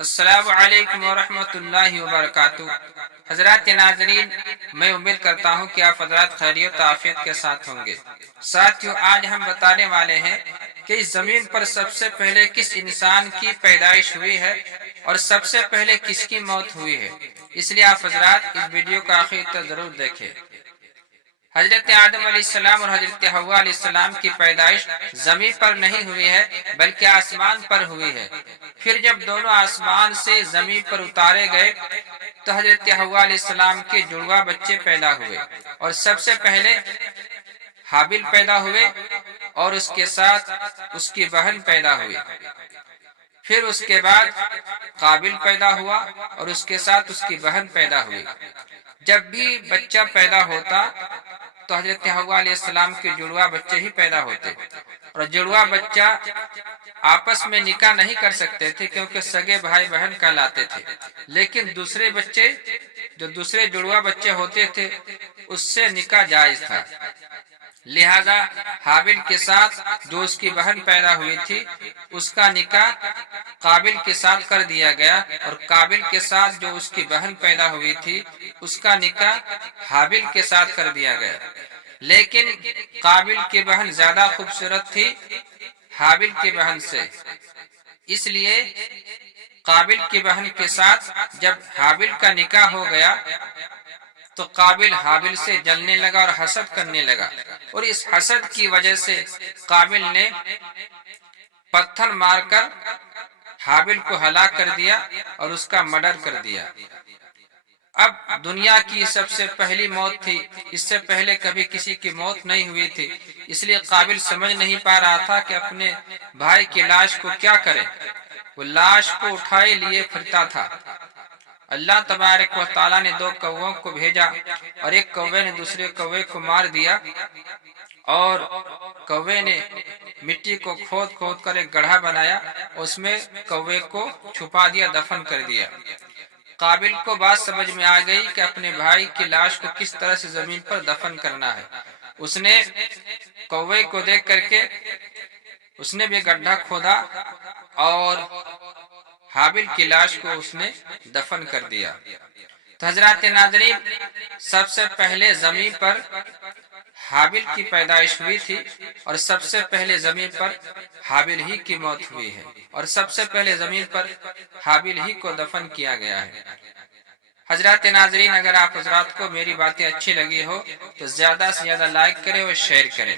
السلام علیکم ورحمۃ اللہ وبرکاتہ۔ حضرات ناظرین، میں امید کرتا ہوں کہ آپ حضرات خیریت و عافیت کے ساتھ ہوں گے۔ ساتھیو، آج ہم بتانے والے ہیں کہ اس زمین پر سب سے پہلے کس انسان کی پیدائش ہوئی ہے اور سب سے پہلے کس کی موت ہوئی ہے۔ اس لیے آپ حضرات اس ویڈیو کا آخر تک ضرور دیکھیں۔ حضرت آدم علیہ السلام اور حضرت حوا علیہ السلام کی پیدائش زمین پر نہیں ہوئی ہے بلکہ آسمان پر ہوئی ہے۔ پھر جب دونوں آسمان سے زمین پر اتارے گئے تو حضرت حوا علیہ السلام کے جڑواں بچے پیدا ہوئے، اور سب سے پہلے حابل پیدا ہوئے اور اس کے ساتھ اس کی بہن پیدا ہوئی۔ پھر اس کے بعد قابل پیدا ہوا اور اس کے ساتھ اس کی بہن پیدا ہوئی۔ جب بھی بچہ پیدا ہوتا تو حضرت حوا علیہ السلام کے جڑواں بچے ہی پیدا ہوتے، اور جڑواں بچہ آپس میں نکاح نہیں کر سکتے تھے کیونکہ سگے بھائی بہن کہلاتے تھے، لیکن دوسرے بچے جو دوسرے جڑواں بچے ہوتے تھے اس سے نکاح جائز تھا۔ لہذا حابل کے ساتھ جو اس کی بہن پیدا ہوئی تھی اس کا نکاح قابل کے ساتھ کر دیا گیا، اور قابل کے ساتھ جو اس کی بہن پیدا ہوئی تھی اس کا نکاح حابل کے ساتھ کر دیا گیا۔ لیکن قابل کی بہن زیادہ خوبصورت تھی حابل کی بہن سے، اس لیے قابل کی بہن کے ساتھ جب حابل کا نکاح ہو گیا تو قابل حابل سے جلنے لگا اور حسد کرنے لگا، اور اس حسد کی وجہ سے قابل نے پتھر مار کر حابل کو ہلاک کر دیا اور اس کا مرڈر کر دیا۔ اب دنیا کی سب سے پہلی موت تھی، اس سے پہلے کبھی کسی کی موت نہیں ہوئی تھی، اس لیے قابل سمجھ نہیں پا رہا تھا کہ اپنے بھائی کی لاش کو کیا کرے۔ وہ لاش کو اٹھائے لیے پھرتا تھا۔ اللہ تبارک و تعالیٰ نے 2 کووں کو بھیجا، اور ایک کوے نے دوسرے کوے کو مار دیا، اور کوے نے مٹی کو کھود کھود کر ایک گڑھا بنایا، اس میں کوے کو چھپا دیا، دفن کر دیا۔ قابل کو بات سمجھ میں آ گئی کہ اپنے بھائی کی لاش کو کس طرح سے زمین پر دفن کرنا ہے۔ اس نے کوے کو دیکھ کر کے اس نے بھی گڈھا کھودا اور حابل کی لاش کو اس نے دفن کر دیا۔ تو حضرات ناظرین، سب سے پہلے زمین پر حابل کی پیدائش ہوئی تھی، اور سب سے پہلے زمین پر حابل ہی کی موت ہوئی ہے، اور سب سے پہلے زمین پر حابل ہی کو دفن کیا گیا ہے۔ حضرات ناظرین، اگر آپ حضرات کو میری باتیں اچھی لگی ہو تو زیادہ سے زیادہ لائک کریں اور شیئر کریں۔